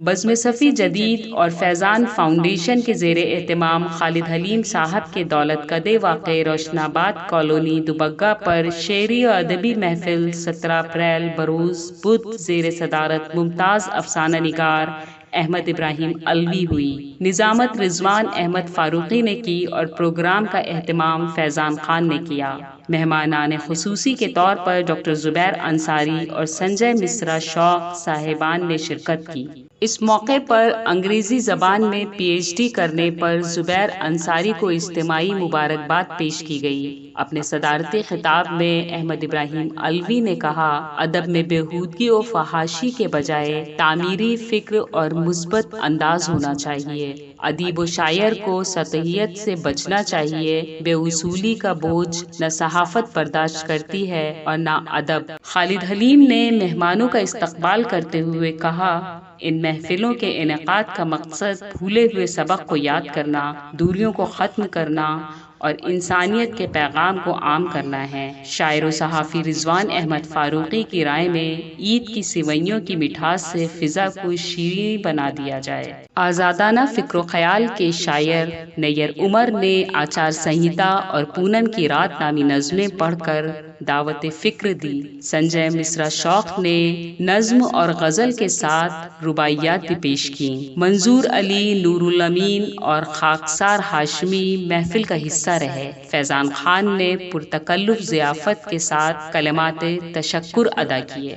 بزم صفی جدید اور فیضان فاؤنڈیشن کے زیر اہتمام خالد حلیم صاحب کے دولت کدے واقع روشن آباد کالونی دوبگہ پر شعری و ادبی محفل 17 اپریل بروز بدھ زیر صدارت ممتاز افسانہ نگار احمد ابراہیم علوی ہوئی۔ نظامت رضوان احمد فاروقی نے کی اور پروگرام کا اہتمام فیضان خان نے کیا۔ مہمانان خصوصی کے طور پر ڈاکٹر زبیر انصاری اور سنجے مصرا شوق صاحبان نے شرکت کی۔ اس موقع پر انگریزی زبان میں پی ایچ ڈی کرنے پر زبیر انصاری کو اجتماعی مبارکباد پیش کی گئی۔ اپنے صدارتی خطاب میں احمد ابراہیم علوی نے کہا، ادب میں بےہودگی و فحاشی کے بجائے تعمیری فکر اور مثبت انداز ہونا چاہیے۔ ادیب و شاعر کو سطحیت سے بچنا چاہیے۔ بے اصولی کا بوجھ نہ صحافت برداشت کرتی ہے اور نہ ادب۔ خالد حلیم نے مہمانوں کا استقبال کرتے ہوئے کہا، ان محفلوں کے انعقاد کا مقصد بھولے ہوئے سبق کو یاد کرنا، دوریوں کو ختم کرنا اور انسانیت کے پیغام کو عام کرنا ہے۔ شاعر و صحافی رضوان احمد فاروقی کی رائے میں عید کی سوئیوں کی مٹھاس سے فضا کو شیریں بنا دیا جائے۔ آزادانہ فکر و خیال کے شاعر نیر عمر نے آچار سنہیتا اور پونم کی رات نامی نظمیں پڑھ کر دعوت فکر دی۔ سنجے مصرا شوق نے نظم اور غزل کے ساتھ رباعیات بھی پیش کیں۔ منظور علی، نور الامین اور خاکسار ہاشمی محفل کا حصہ رہے۔ فیضان خان نے پرتکلف ضیافت کے ساتھ کلمات تشکر ادا کیے۔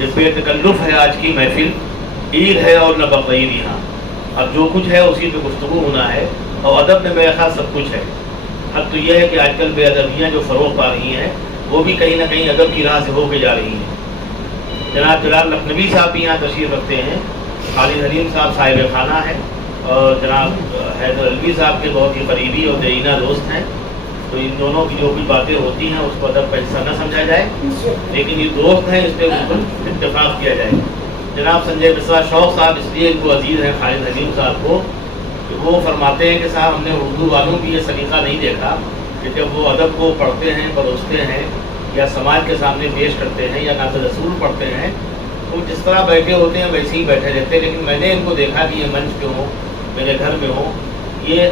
اس بے تکلف ہے آج کی محفل، عید ہے اور نہ بقرعید یہاں، اب جو کچھ ہے اسی پہ گفتگو ہونا ہے، اور ادب میں میرے خیال سب کچھ ہے۔ حق تو یہ ہے کہ آج کل بے ادبیاں جو فروغ پا رہی ہیں وہ بھی کہیں نہ کہیں ادب کی راہ سے ہو کے جا رہی ہیں۔ جناب جلال لکھنوی صاحب بھی یہاں تشریف رکھتے ہیں، خالد حلیم صاحب صاحب خانہ ہیں، اور جناب حیدر علوی صاحب کے بہت ہی قریبی اور دیرینہ دوست ہیں، تو ان دونوں کی جو بھی باتیں ہوتی ہیں اس کو ادب کا حصہ نہ سمجھا جائے، لیکن یہ دوست ہیں، اس پہ بالکل اتفاق کیا جائے۔ جناب سنجے مصرا شوق صاحب اس لیے ان کو عزیز ہیں خالد حلیم صاحب کو کہ وہ فرماتے ہیں کہ صاحب ہم نے اردو والوں کی یہ سلیقہ نہیں دیکھا کہ جب وہ ادب کو پڑھتے ہیں، پروستے ہیں یا سماج کے سامنے پیش کرتے ہیں یا نعت رسول پڑھتے ہیں تو جس طرح بیٹھے ہوتے ہیں ویسے ہی بیٹھے رہتے ہیں، لیکن میں نے ان کو دیکھا کہ یہ منچ پہ ہوں، میرے گھر میں ہوں، یہ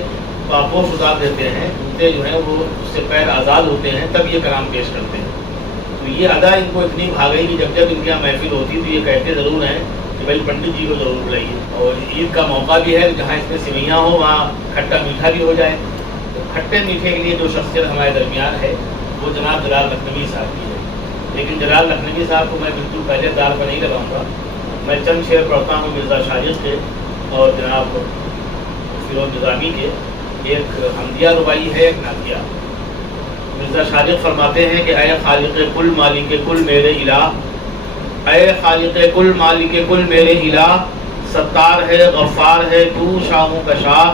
پاپوش اتار دیتے ہیں، جوتے جو ہیں وہ اس سے پیر آزاد ہوتے ہیں، تب یہ کلام پیش کرتے ہیں۔ تو یہ ادا ان کو اتنی بھا گئی کہ جب ان کی یہاں محفل ہوتی تو یہ کہتے ضرور ہیں کہ بھائی پنڈت جی کو ضرور بلائیے، اور عید کا موقع بھی ہے جہاں اس میں سوئیاں ہوں وہاں کھٹا میٹھا بھی ہو جائے۔ تو کھٹے میٹھے کے لیے جو شخصیت ہمارے درمیان ہے وہ جناب جلال لکھنوی صاحب کی ہے، لیکن جلال لکھنوی صاحب کو میں بالکل پہلے دار پر نہیں لگاؤں گا۔ میں چند شعر پڑھتا ہوں مرزا شاجد کے اور جناب فیروز نظامی کے، ایک حمدیہ رباعی ہے، ایک نعتیہ۔ مرزا شاجد فرماتے ہیں کہ اے خالق کل مالک کل میرے الہ، اے خالق کل مالک کل میرے الہ، ستار ہے غفار ہے تو شاہوں کا شاہ،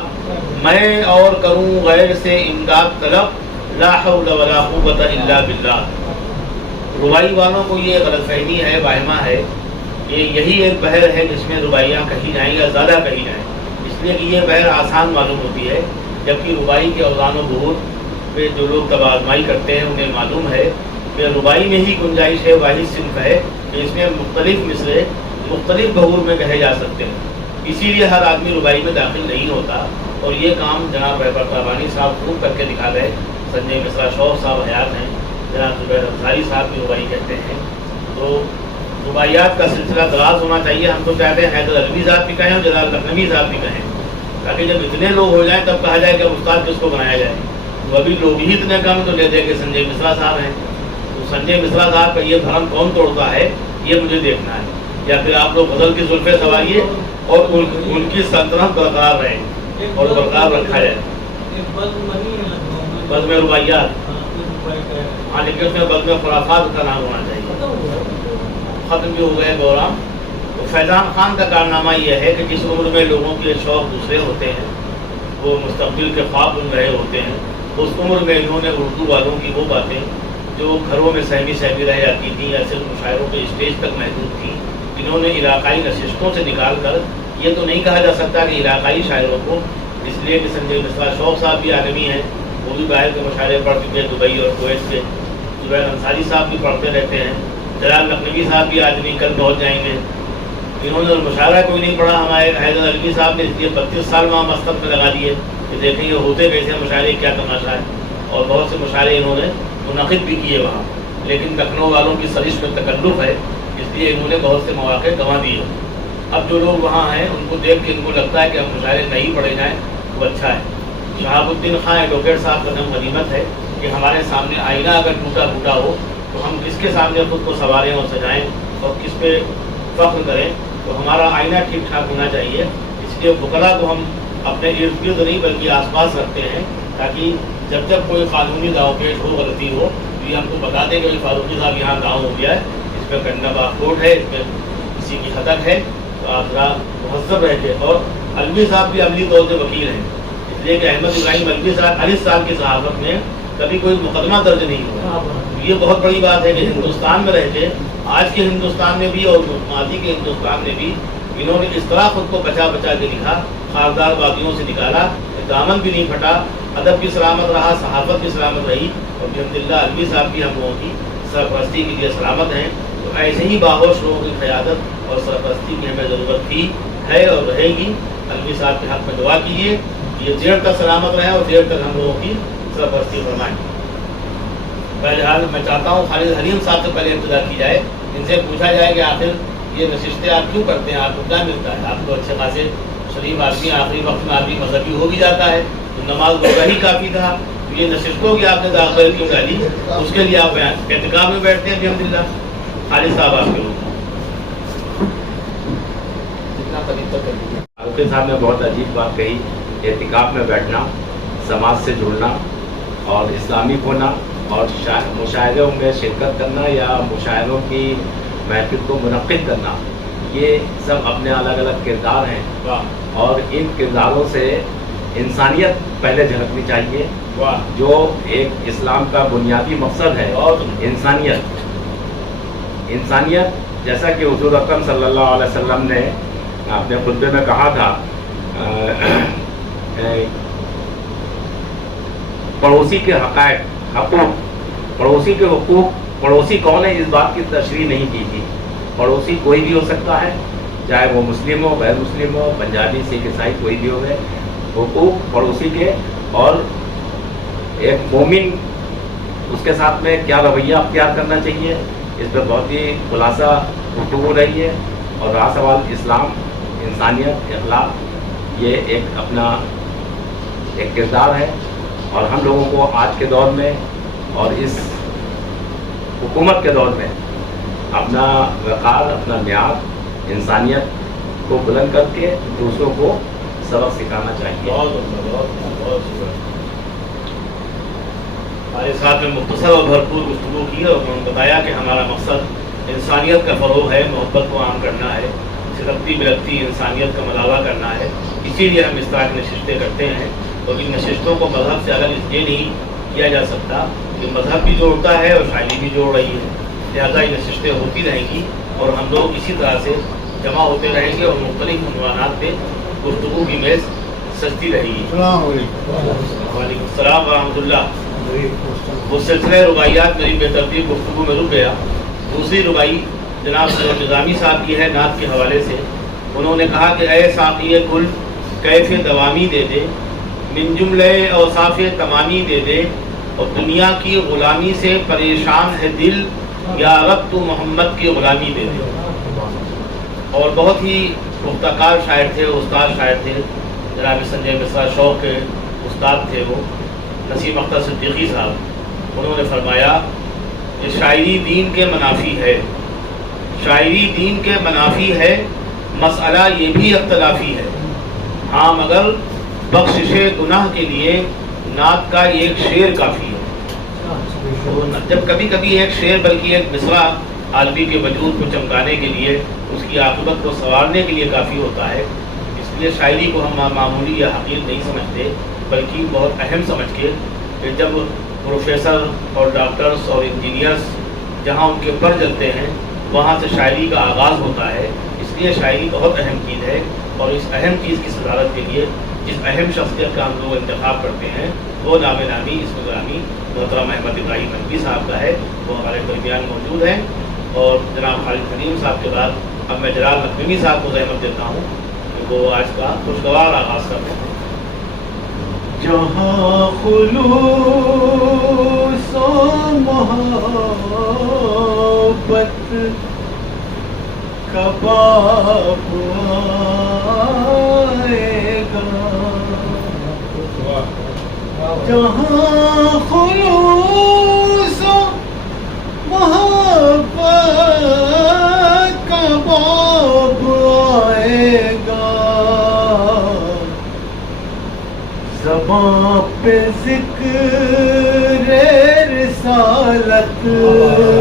میں اور کروں غیر سے امداد طلب، لا حول ولا قوت الا باللہ۔ رباعی والوں کو یہ غلط فہمی ہے، واہمہ ہے کہ یہی ایک بحر ہے جس میں رباعیاں کہی جائیں یا زیادہ کہی جائیں، اس لیے کہ یہ بحر آسان معلوم ہوتی ہے، جبکہ رباعی کے اوزان و بحور پہ جو لوگ تب آزمائی کرتے ہیں انہیں معلوم ہے کہ رباعی میں ہی گنجائش ہے، واحد صنف ہے کہ اس میں مختلف مصرے مختلف بحور میں کہے جا سکتے ہیں، اسی لیے ہر آدمی رباعی میں داخل نہیں ہوتا، اور یہ کام جناب رہبر تابانی صاحب خوب کر کے دکھا گئے۔ سنجے مصرا شوق صاحب حیات ہیں، جناب زبیر انصاری صاحب بھی رباعی کہتے ہیں، تو رباعیات کا سلسلہ دراز ہونا چاہیے۔ ہم تو چاہتے ہیں حیدر علوی صاحب بھی کہیں اور جلال لکھنوی صاحب بھی کہیں، تاکہ جب اتنے لوگ ہو جائیں تب کہا جائے کہ استاد کس کو بنایا جائے۔ تو ابھی لوگ ہی اتنے کم تو لے دے کہ سنجے مصرا صاحب ہیں، تو سنجے مصرا صاحب کا یہ بھرم کون توڑتا ہے یہ مجھے دیکھنا ہے، یا پھر آپ لوگ غزل کی زلفیں سنوائیے اور ان کی سلطنت برقرار رہے اور برقرار رکھا جائے۔ بزم رباعیات، ہاں لیکن اس میں بزم خرافات کا نام ہونا چاہیے۔ ختم بھی ہو گئے دوران۔ تو فیضان خان کا کارنامہ یہ ہے کہ جس عمر میں لوگوں کے شوق دوسرے ہوتے ہیں، وہ مستقبل کے خواب بن رہے ہوتے ہیں، اس عمر میں انہوں نے اردو والوں کی وہ باتیں جو گھروں میں سہمی سہمی رہ جاتی تھیں یا صرف مشاعروں کے اسٹیج تک محدود تھیں، انہوں نے علاقائی نشستوں سے نکال کر، یہ تو نہیں کہا جا سکتا کہ علاقائی شاعروں کو، اس لیے کہ سنجے مصرا شوق صاحب بھی عالمی ہیں، وہ بھی باہر کے مشاعرے پڑھ چکے ہیں دبئی اور کویت سے، زبیر انصاری صاحب بھی پڑھتے رہتے ہیں، جلال لکھنوی صاحب بھی آدمی کل پہنچ جائیں گے، انہوں نے مشاعرہ کوئی نہیں پڑھا ہمارے حیدر علوی صاحب نے، اس لیے 32 سال وہاں مستق میں لگا دیے کہ دیکھیں یہ ہوتے کیسے مشاعرے، کیا تماشا ہے. اور بہت سے مشاعرے انہوں نے منعقد بھی کیے وہاں، لیکن لکھنؤ والوں کی سرش میں تکلف ہے، اس لیے انہوں نے بہت سے مواقع گنوا دیے. اب جو لوگ وہاں ہیں ان کو دیکھ کے ان کو لگتا ہے کہ اب مشاعرے نہیں پڑھے جائیں وہ اچھا ہے. شہاب الدین خان ایڈوکیٹ صاحب کا نام غنیمت ہے کہ ہمارے سامنے آئینہ اگر ٹوٹا پھوٹا ہو تو ہم کس کے سامنے خود کو سنواریں اور سجائیں اور کس پہ فخر کریں. تو ہمارا آئینہ ٹھیک ٹھاک ہونا چاہیے. اس لیے فقراء کو ہم اپنے ارد گرد نہیں بلکہ آس پاس رکھتے ہیں، تاکہ جب کوئی قانونی داؤ پیش ہو، غلطی ہو تو یہ ہم کو بتا دیں کہ فاروقی صاحب یہاں گاؤں ہو گیا ہے، اس پہ کنڈا باغ کوٹ ہے، اس پہ کسی کی خطر ہے، تو آپ ذرا مہذب رہ کے. اور علوی صاحب بھی عملی طور سے وکیل ہیں، اس لیے کہ احمد ابراہیم علوی صاحب 40 سال کی صحافت میں کبھی کوئی مقدمہ درج نہیں ہوا. یہ بہت بڑی بات ہے کہ ہندوستان میں رہ کے، آج کے ہندوستان میں بھی اور ماضی کے ہندوستان میں بھی انہوں نے اس طرح خود کو بچا بچا کے لکھا، خاردار وادیوں سے نکالا، دامن بھی نہیں پھٹا، ادب بھی سلامت رہا، صحافت بھی سلامت رہی. اور الحمدللہ علوی صاحب بھی ہم لوگوں کی سرپرستی کے لیے سلامت ہیں. تو ایسے ہی باہوش لوگوں کی قیادت اور سرپرستی کی ہمیں ضرورت تھی، ہے اور رہے گی. علوی صاحب کے حق میں دعا کیجیے یہ دیر تک سلامت رہیں اور دیر تک ہم لوگوں کی سرپرستی فرمائیں. بہرحال میں چاہتا ہوں خالد حلیم صاحب سے پہلے ابتدا کی جائے، ان سے پوچھا جائے کہ آخر یہ نشستیں آپ کیوں کرتے ہیں، آپ کو کیا ملتا ہے؟ آپ کو اچھے خاصے شریف آدمی، آخری وقت میں آدمی مذہبی ہو بھی جاتا ہے، تو نماز روزہ ہی کافی تھا، تو یہ نشستوں کی آپ نے داخل کیوں ڈالی؟ اس کے لیے آپ اعتکاف میں بیٹھتے ہیں. الحمدللہ خالد صاحب آپ کے لوگ فاروقی صاحب نے بہت عجیب بات کہی، اعتکاف میں بیٹھنا، سماج سے جڑنا اور اسلامی ہونا اور مشاعروں میں شرکت کرنا یا مشاعروں کی محفل کو منعقد کرنا، یہ سب اپنے الگ الگ کردار ہیں. اور ان کرداروں سے انسانیت پہلے جھلکنی چاہیے، جو ایک اسلام کا بنیادی مقصد ہے. انسانیت جیسا کہ حضور اکرم صلی اللہ علیہ وسلم نے اپنے خطبے میں کہا تھا، پڑوسی کے حقوق، پڑوسی کے حقوق، پڑوسی کون ہے اس بات کی تشریح نہیں کی تھی. پڑوسی کوئی بھی ہو سکتا ہے، چاہے وہ مسلم ہو، غیر مسلم ہو، پنجابی، سکھ، عیسائی، کوئی بھی ہو گئے. حقوق پڑوسی کے، اور ایک مومن اس کے ساتھ میں کیا رویہ اختیار کرنا چاہیے، اس پہ بہت ہی خلاصہ گفتگو رہی ہے. اور رہا سوال اسلام، انسانیت، اخلاق، یہ ایک اپنا ایک کردار ہے. اور ہم لوگوں کو آج کے دور میں اور اس حکومت کے دور میں اپنا وقار، اپنا معیار، انسانیت کو بلند کر کے دوسروں کو سبق سکھانا چاہیے. بہت شکریہ. ہمارے ساتھ میں مختصر اور بھرپور گفتگو کی اور انہوں نے بتایا کہ ہمارا مقصد انسانیت کا فروغ ہے، محبت کو عام کرنا ہے، سلگتی بلگتی انسانیت کا مداوع کرنا ہے. اسی لیے ہم اس طرح کی نشستیں کرتے ہیں. اور ان نشستوں کو مذہب سے الگ اس لیے نہیں کیا جا سکتا کہ مذہب بھی جوڑتا ہے اور شاعری بھی جوڑ رہی ہے. لہٰذا یہ نشستیں ہوتی رہیں گی اور ہم لوگ اسی طرح سے جمع ہوتے رہیں گے اور مختلف عنوانات پہ گفتگو کی میز سجتی رہے گی. وعلیکم السلام ورحمۃ اللہ. وہ سلسلہ رباعیات میری بے ترتیب گفتگو میں رک گیا. دوسری رباعی جناب سید نظامی صاحب کی ہے نعت کے حوالے سے. انہوں نے کہا کہ اے ساقی کل کیف دوامی دے دے، من جملے اوصاف تمامی دے دے، اور دنیا کی غلامی سے پریشان ہے دل، یا رب تو محمد کی غلامی دے دے. اور بہت ہی پختہ شاعر تھے، استاد شاعر تھے. جناب سنجے مصرا شوق کے استاد تھے وہ، نسیم اختر صدیقی صاحب. انہوں نے فرمایا کہ شاعری دین کے منافی ہے، شاعری دین کے منافی ہے، مسئلہ یہ بھی اختلافی ہے. ہاں مگر بخشش گناہ کے لیے نعت کا ایک شعر کافی ہے. تو جب کبھی کبھی ایک شعر بلکہ ایک مصرع عالمی کے وجود کو چمکانے کے لیے، اس کی عاقبت کو سنوارنے کے لیے کافی ہوتا ہے. اس لیے شاعری کو ہم معمولی یا حقیر نہیں سمجھتے، بلکہ بہت اہم سمجھ کے کہ جب پروفیسر اور ڈاکٹرز اور انجینئرز جہاں ان کے پر جلتے ہیں وہاں سے شاعری کا آغاز ہوتا ہے. اس لیے شاعری بہت اہم چیز ہے. اور اس اہم چیز کی صدارت کے لیے جس اہم شخصیت کا ہم لوگ انتخاب کرتے ہیں وہ نام نامی اسم گرامی محترم احمد ابراہیم علوی صاحب کا ہے. وہ ہمارے درمیان موجود ہیں. اور جناب خالد حلیم صاحب کے بعد اب میں جلال نقوی صاحب کو زحمت دیتا ہوں کہ وہ آج کا خوشگوار آغاز کرتے ہیں. جہاں خلوص و محبت کا باب آئے گا, جہاں خلوص و محبت کا باب آئے گا, زباں پہ ذکر رسالت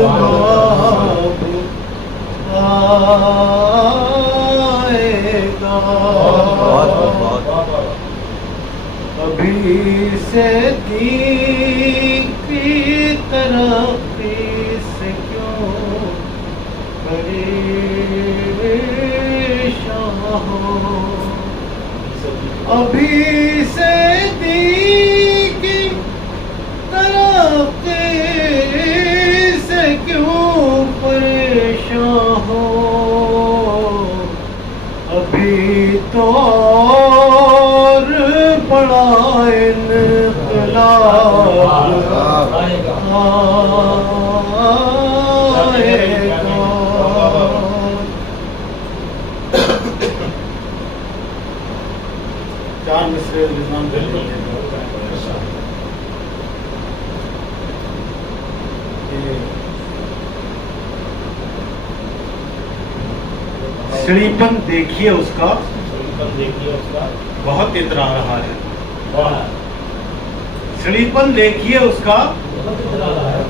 باب آئے گا. ابھی سے دین کی ترقی سے کیوں پریشان ہو, ابھی سے دین کی ترقی سے کیوں پریشان ہو, ابھی تو اور بڑا انقلاب آئے گا. چار مصرے رضوان بالکل سڑیپن دیکھیے اس کا بہت اترا رہا ہے, سڑیپن دیکھیے اس کا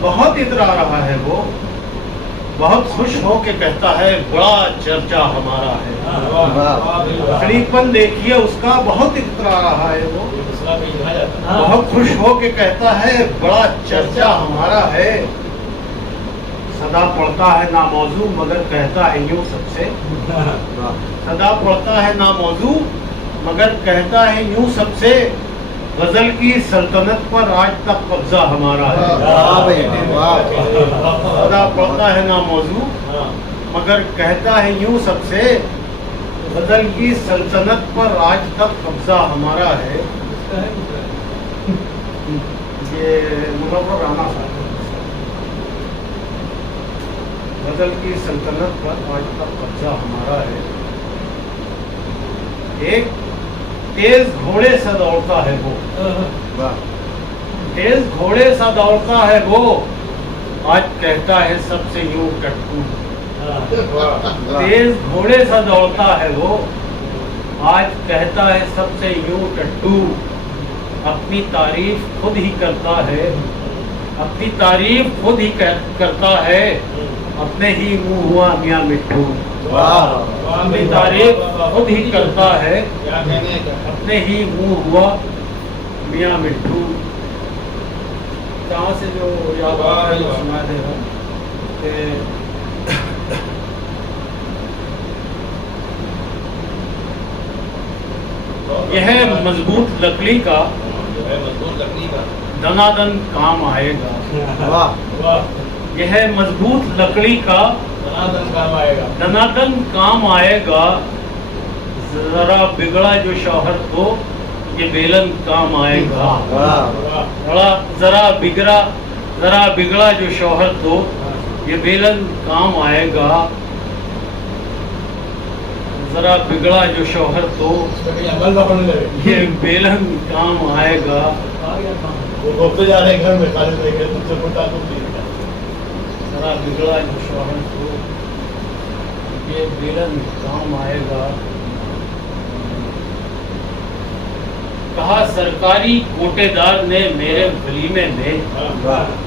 بہت اترا رہا ہے, وہ بہت خوش ہو کے کہتا ہے بڑا چرچا ہمارا ہے. سڑیپن دیکھیے اس کا بہت اترا رہا ہے, وہ بہت خوش ہو کے کہتا ہے بڑا چرچا ہمارا ہے. صدا پڑھتا ہے ناموضوع مگر کہتا ہے یوں سب سے, صدا پڑھتا ہے ناموضوع مگر کہتا ہے یوں سب سے, غزل کی سلطنت پر آج تک قبضہ ہمارا ہے. صدا پڑھتا ہے ناموضوع مگر کہتا ہے یوں سب سے, غزل کی سلطنت پر آج تک قبضہ ہمارا ہے. یہ منور رانا صاحب, غزل کی سلطنت پر آج تک قبضہ ہمارا ہے. ایک تیز گھوڑے سا دوڑتا ہے وہ, تیز گھوڑے سا دوڑتا ہے وہ, آج کہتا ہے سب سے یوں ٹٹو. تیز گھوڑے سا دوڑتا ہے وہ, آج کہتا ہے سب سے یوں ٹٹو. اپنی تعریف خود ہی کرتا ہے, اپنی تعریف خود ہی کرتا ہے, اپنے ہی منہ ہوا میاں مٹھو. اپنی تعریف خود ہی کرتا ہے, اپنے ہی منہ ہوا میاں مٹھو. جہاں سے جو یاد سنا دے رہا کہ یہ ہے مضبوط لکڑی کا دنادن کام آئے گا. یہ ہے مضبوط لکڑی کا دنادن کام آئے گا, ذرا بگڑا جو شوہر تو یہ بیلن کام آئے گا. ذرا بگڑا جو شوہر تو یہ بیلن کام آئے گا. ذرا بگڑا جو شوہر تو یہ بیلن کام آئے گا. ذرا بگڑا جو شوہر تو یہ بیلن کام آئے گا. کہا سرکاری کوٹے دار نے میرے ولیمے میں,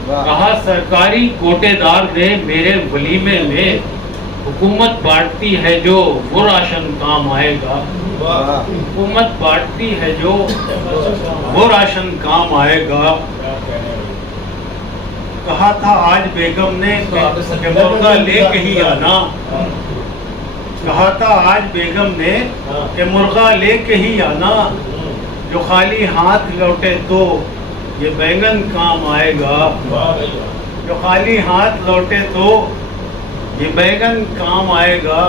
کہا سرکاری کوٹے دار نے میرے ولیمے میں, حکومت بانٹتی ہے جو وہ راشن کام آئے گا. حکومت بانٹتی ہے جو وہ راشن کام آئے گا. کہا تھا آج بیگم نے کہ مرغا لے کے ہی آنا, کہا تھا آج بیگم نے کہ مرغا لے کے ہی آنا. جو خالی ہاتھ لوٹے تو یہ بینگن کام آئے گا. جو خالی ہاتھ لوٹے تو یہ بیگن کام آئے گا.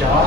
4,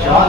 4,